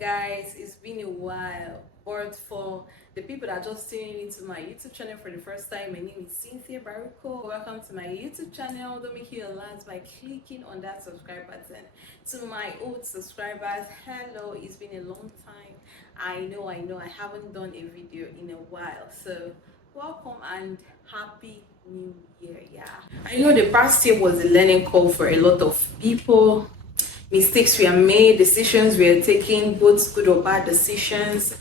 Guys, it's been a while, but for the people that are just tuning into my YouTube channel for the first time, my name is Cynthia Baruko. Welcome to my YouTube channel. Don't make you alert by clicking on that subscribe button. To my old subscribers, hello. It's been a long time. I know I haven't done a video in a while, so welcome and happy new year. I know the past year was a learning curve for a lot of people. Mistakes were made, decisions were taken, both good or bad decisions.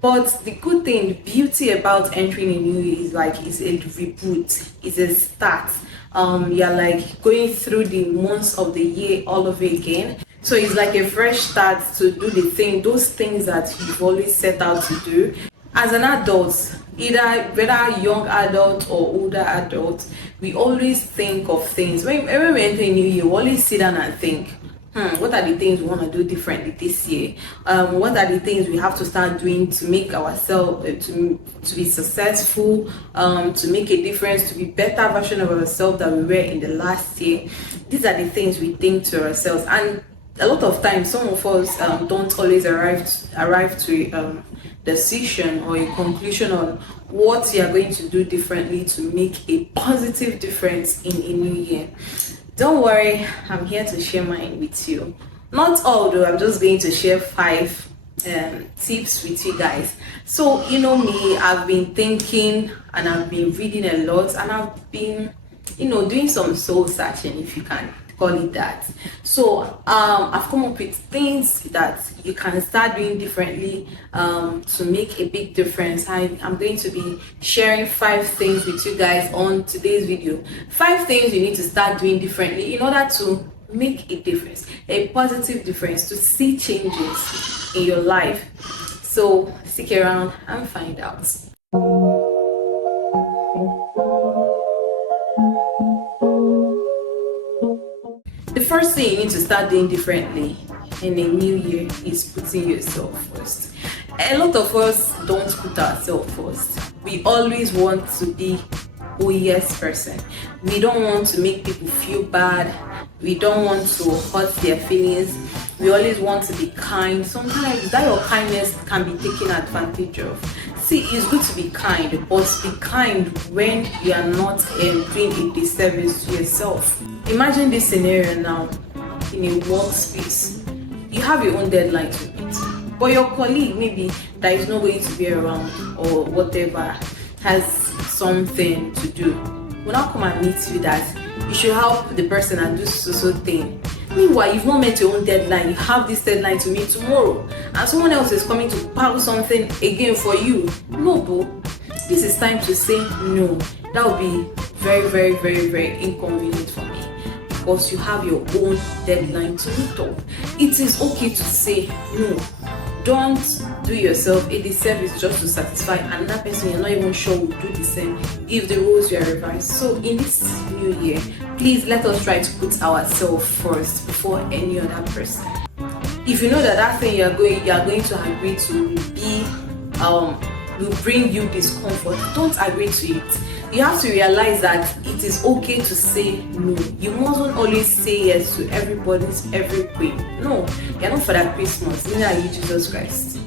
But the good thing, the beauty about entering a new year is it's a reboot, it's a start. You're like going through the months of the year all over again. So it's like a fresh start to do those things that you've always set out to do. As an adult, whether young adult or older adult, we always think of things. When we enter a new year, we always sit down and think, what are the things we want to do differently this year? What are the things we have to start doing to make ourselves to be successful, to make a difference, to be better version of ourselves than we were in the last year? These are the things we think to ourselves, and a lot of times some of us don't always arrive to a decision or a conclusion on what you are going to do differently to make a positive difference in a new year. Don't worry, I'm here to share mine with you. Not all though, I'm just going to share 5 tips with you guys. So you know me, I've been thinking and I've been reading a lot, and I've been doing some soul searching, if you can call it that. So I've come up with things that you can start doing differently to make a big difference. I'm going to be sharing 5 things with you guys on today's video. 5 things you need to start doing differently in order to make a difference, a positive difference, to see changes in your life. So stick around and find out. The first thing you need to start doing differently in a new year is putting yourself first. A lot of us don't put ourselves first. We always want to be oh yes person. We don't want to make people feel bad. We don't want to hurt their feelings. We always want to be kind. Sometimes that your kindness can be taken advantage of. See, it's good to be kind, but be kind when you are not doing a disservice to yourself. Imagine this scenario now in a workspace. You have your own deadline to meet, but your colleague maybe that is not going to be around or whatever has something to do will not come and meet you that you should help the person and do so thing. Meanwhile, you've not met your own deadline. You have this deadline to meet tomorrow, and someone else is coming to pile something again for you. No, boo. This is time to say no. That would be very, very, very, very inconvenient for me, because you have your own deadline to meet up. It is okay to say no. Don't do yourself a disservice just to satisfy another person you're not even sure will do the same if the rules were revised. So in this new year, please let us try to put ourselves first before any other person. If you know that thing you are going to agree to be will bring you discomfort, don't agree to it. You have to realize that it is okay to say no. You mustn't always say yes to everybody's every whim. No, you're not for that Christmas. Neither are you, Jesus Christ.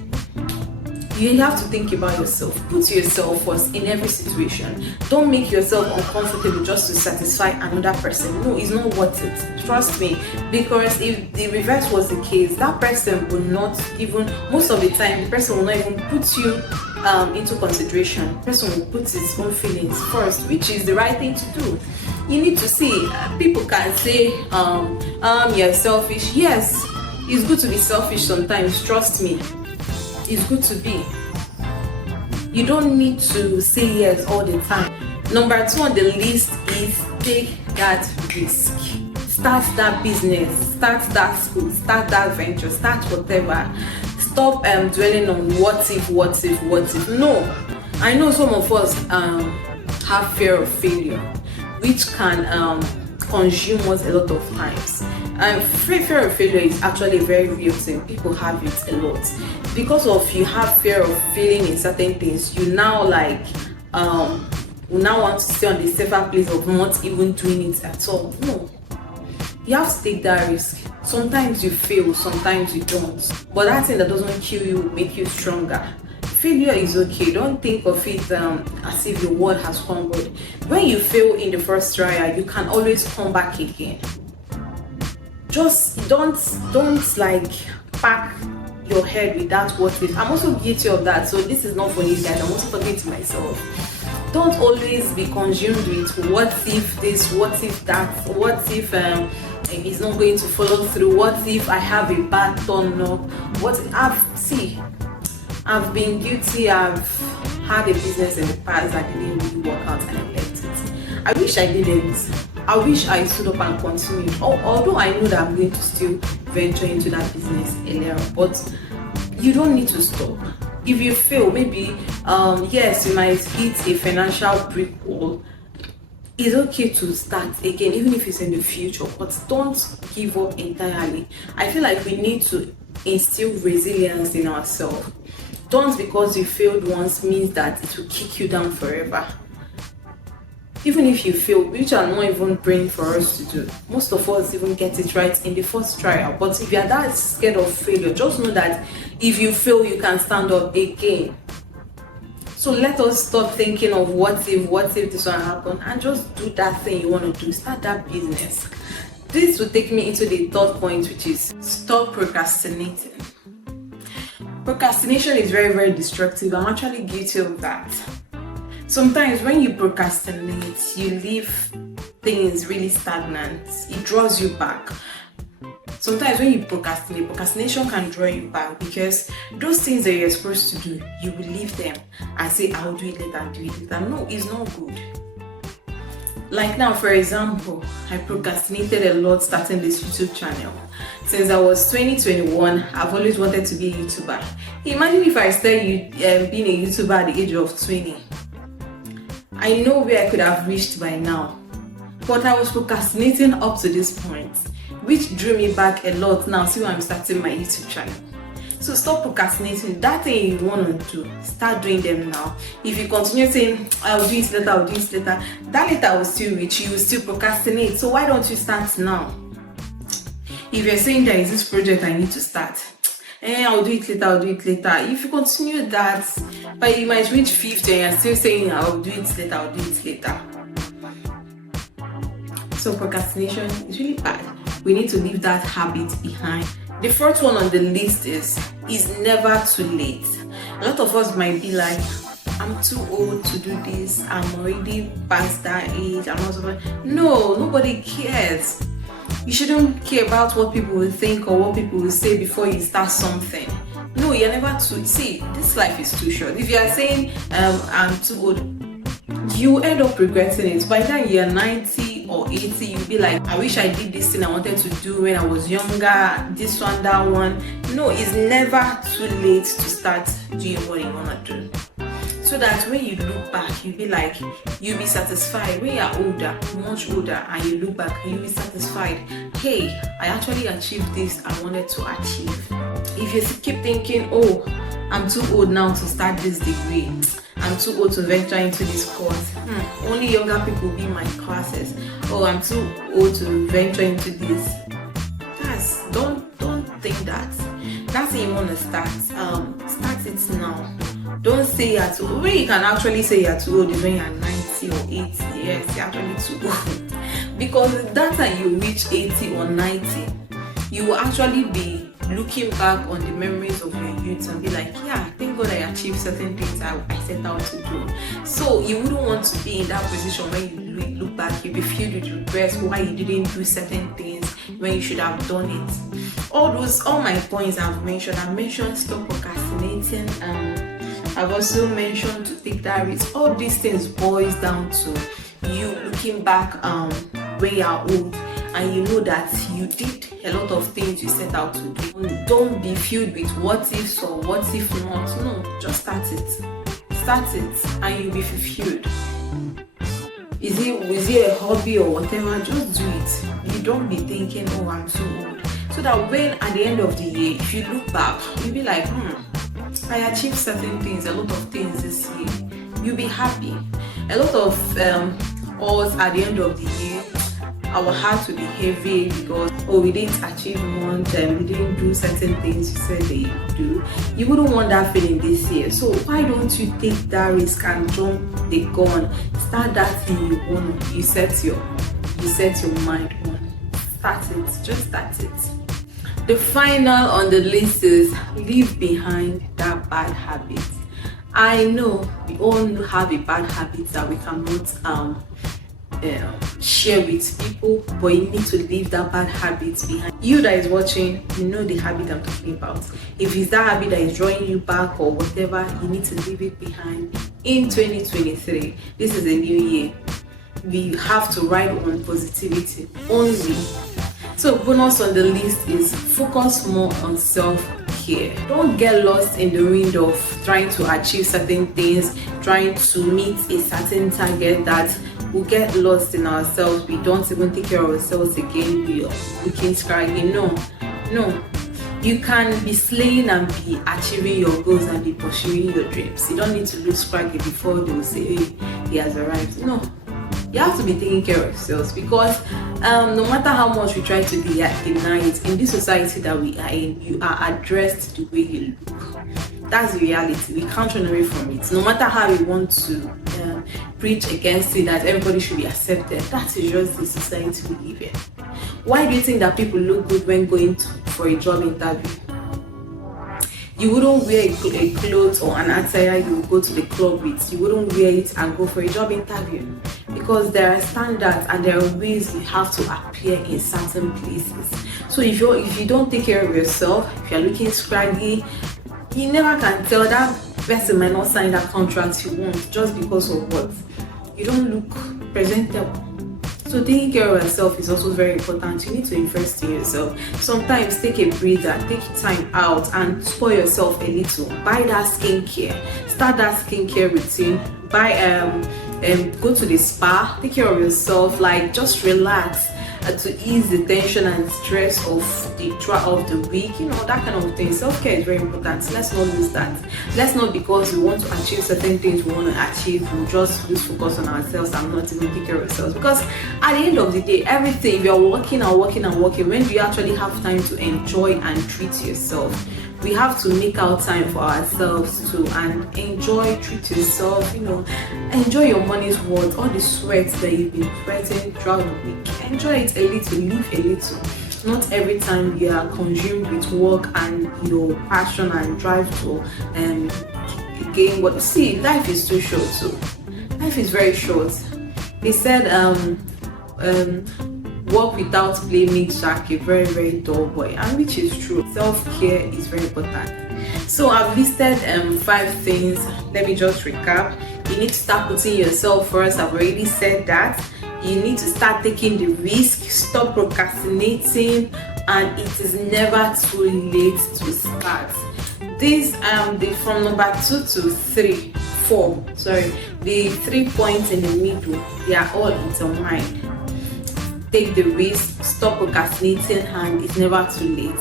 You have to think about yourself. Put yourself first in every situation. Don't make yourself uncomfortable just to satisfy another person. No, it's not worth it. Trust me. Because if the reverse was the case, that person will not even, most of the time, the person will not even put you into consideration. The person will put his own feelings first, which is the right thing to do. You need to see, people can say, you're selfish. Yes, it's good to be selfish sometimes. Trust me. It's good to be. You don't need to say yes all the time. Number 2 on the list is take that risk. Start that business, start that school, start that venture, start whatever. Stop dwelling on what if. No, I know some of us have fear of failure, which can consume us a lot of times. Fear of failure is actually a very real thing. People have it a lot. Because of you have fear of failing in certain things, you now want to stay on the safer place of not even doing it at all. No, you have to take that risk. Sometimes you fail, sometimes you don't. But that thing that doesn't kill you will make you stronger. Failure is okay. Don't think of it as if your world has crumbled. When you fail in the first trial, you can always come back again. Just don't like pack your head with that what if. I'm also guilty of that, so this is not for you guys. I'm also talking to myself. Don't always be consumed with what if this, what if that, what if it's not going to follow through, what if I have a bad turn up, I've been guilty. I've had a business in the past that didn't really work out and I left it. I wish I didn't. I wish I stood up and continued. Although I know that I'm going to still venture into that business earlier, but you don't need to stop. If you fail, maybe yes, you might hit a financial brick wall. It's okay to start again, even if it's in the future, but don't give up entirely. I feel like we need to instill resilience in ourselves. Don't because you failed once means that it will kick you down forever. Even if you fail, which are not even praying for us to do, most of us even get it right in the first trial. But if you are that scared of failure, just know that if you fail, you can stand up again. So let us stop thinking of what if this one happen, and just do that thing you want to do. Start that business. This will take me into the third point, which is stop procrastinating. Procrastination is very, very destructive. I'm actually guilty of that. Sometimes when you procrastinate, you leave things really stagnant. It draws you back. Sometimes when you procrastinate, procrastination can draw you back because those things that you're supposed to do, you will leave them and say, I'll do it later, No, it's not good. Like now, for example, I procrastinated a lot starting this YouTube channel. Since I was 2021, I've always wanted to be a YouTuber. Imagine if I started being a YouTuber at the age of 20. I know where I could have reached by now. But I was procrastinating up to this point, which drew me back a lot now. See why I'm starting my YouTube channel. So stop procrastinating. That thing you want to do, start doing them now. If you continue saying, I'll do it later, that later will still reach you, will still procrastinate. So why don't you start now? If you're saying there is this project I need to start, I'll do it later. If you continue that, but you might reach 50 and you're still saying, I'll do it later. So procrastination is really bad. We need to leave that habit behind. The fourth one on the list is never too late. A lot of us might be like, I'm too old to do this, I'm already past that age, No, nobody cares. You shouldn't care about what people will think or what people will say before you start something. No, you're never too. See, this life is too short. If you are saying I'm too old, you end up regretting it. By the time you're 90 or 80, you'll be like, I wish I did this thing I wanted to do when I was younger, this one, that one. No, it's never too late to start doing what you want to do. So that when you look back, you'll be satisfied. When you're older, much older, and you look back, you'll be satisfied. Hey, I actually achieved this I wanted to achieve. If you keep thinking, oh, I'm too old now to start this degree, I'm too old to venture into this course, only younger people will be in my classes. Oh, I'm too old to venture into this. Don't think that. That's when you want to start. Start it now. Don't say you're too old. When you can actually say you're too old is when you're 90 or 80. Yes, you're actually too old. Because that time you reach 80 or 90, you will actually be looking back on the memories of your youth and be like, yeah, thank God I achieved certain things I set out to do. So you wouldn't want to be in that position when you look back, you'll be filled with regrets why you didn't do certain things when you should have done it. All my points I've mentioned stop procrastinating. I've also mentioned to take that risk. All these things boils down to you looking back when you're old and you know that you did a lot of things you set out to do. Don't be filled with what ifs or what if not. No, just start it and you'll be fulfilled. Is it a hobby or whatever? Just do it. You don't be thinking, oh, I'm too old. So that when at the end of the year, if you look back, you'll be like, I achieved certain things, a lot of things this year. You'll be happy. A lot of us at the end of the year, our heart will be heavy because, oh, we didn't achieve much and we didn't do certain things you said that you do. You wouldn't want that feeling this year. So why don't you take that risk and jump the gun? Start that thing you want. You set your mind on. Start it. Just start it. The final on the list is leave behind that bad habit. I know we all have a bad habit that we cannot share with people, but you need to leave that bad habit behind. You that is watching, you know the habit I'm talking about. If it's that habit that is drawing you back or whatever, you need to leave it behind. In 2023, this is a new year. We have to ride on positivity only. So bonus on the list is focus more on self-care. Don't get lost in the wind of trying to achieve certain things, trying to meet a certain target that we'll get lost in ourselves. We don't even take care of ourselves again. We are looking scraggly. No. You can be slaying and be achieving your goals and be pursuing your dreams. You don't need to look scraggly before they will say, hey, he has arrived. No. You have to be taking care of yourselves because no matter how much we try to deny it, in this society that we are in, you are addressed the way you look. That's the reality. We can't run away from it. No matter how we want to preach against it, that everybody should be accepted, that is just the society we live in. Why do you think that people look good when going for a job interview? You wouldn't wear a clothes or an attire you would go to the club with. You wouldn't wear it and go for a job interview because there are standards and there are ways you have to appear in certain places. So if you don't take care of yourself, if you're looking scraggy, you never can tell. That person might not sign that contract you want just because of what? You don't look presentable. So taking care of yourself is also very important. You need to invest in yourself. Sometimes take a breather, take time out and spoil yourself a little. Buy that skincare. Start that skincare routine. Go to the spa. Take care of yourself. Like just relax to ease the tension and stress of the week. You know, that kind of thing. Self-care is very important. Let's not lose that. Let's not, because we want to achieve certain things we want to achieve, we'll just lose focus on ourselves and not even take care of ourselves. Because at the end of the day, everything, you're working, when do you actually have time to enjoy and treat yourself? We have to make our time for ourselves too and enjoy, treat yourself, enjoy your money's worth, all the sweat that you've been sweating throughout the week. Enjoy it a little, live a little. Not every time you are consumed with work and your passion and drive to gain what. See, life is too short, so life is very short. They said work without play makes Jack a very, very dull boy, and which is true. Self-care is very important. So I've listed 5 things. Let me just recap. You need to start putting yourself first. I've already said that. You need to start taking the risk, stop procrastinating, and it is never too late to start. These from number 2 to 4. The 3 points in the middle, they are all intertwined. Take the risk, stop procrastinating, and it's never too late.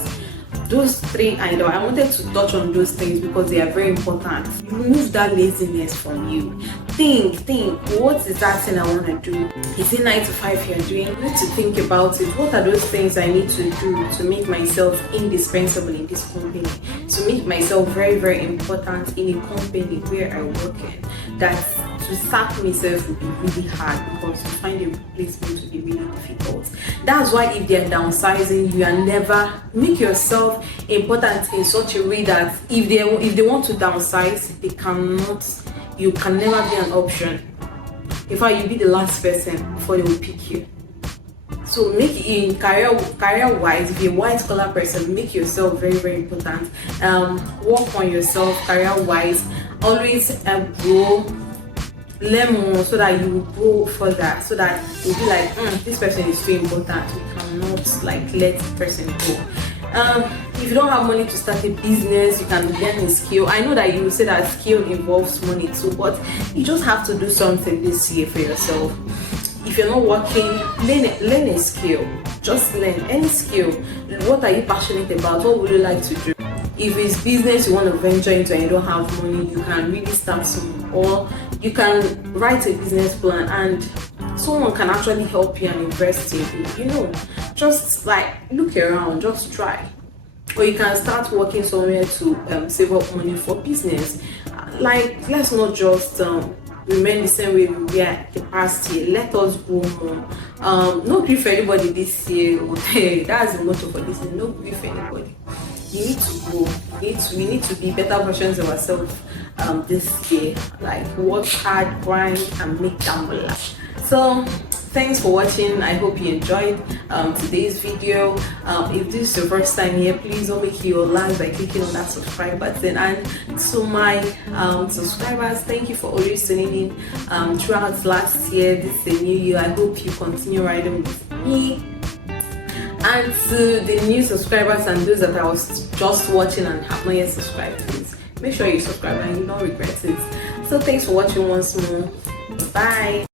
Those 3, I wanted to touch on those things because they are very important. Remove that laziness from you. Think, what is that thing I want to do? Is it 9 to 5 you're doing? You need to think about it. What are those things I need to do to make myself indispensable in this company? To make myself very, very important in a company where I work in? That to sack myself will be really hard because to find a replacement will be really difficult. That's why if they're downsizing, you are never make yourself important in such a way that if they want to downsize, they cannot. You can never be an option. In fact, you'll be the last person before they will pick you. So make it in career wise, if you're a white collar person, make yourself very, very important. Work on yourself career wise. Always grow, learn more so that you will grow further, so that you'll be like, this person is so important, we cannot let the person go. If you don't have money to start a business, you can learn a skill. I know that you will say that skill involves money too, but you just have to do something this year for yourself. If you're not working, learn a skill. Just learn any skill. What are you passionate about? What would you like to do? If it's business you want to venture into and you don't have money, you can really start small, or you can write a business plan and someone can actually help you and invest in you. You know, just like look around, just try. Or you can start working somewhere to save up money for business. Like, let's not just remain the same way we were the past year. Let us grow more. No grief for anybody this year. That's the motto for this year. No grief for anybody. You need to grow. We need to be better versions of ourselves this year. Like, work hard, grind, and make that money. So thanks for watching. I hope you enjoyed today's video. If this is your first time here, please don't make your life by clicking on that subscribe button. And to my subscribers, thank you for always tuning in throughout last year. This is a new year. I hope you continue riding with me. And to the new subscribers and those that I was just watching and have not yet subscribed, please make sure you subscribe and you don't regret it. So thanks for watching once more. Bye.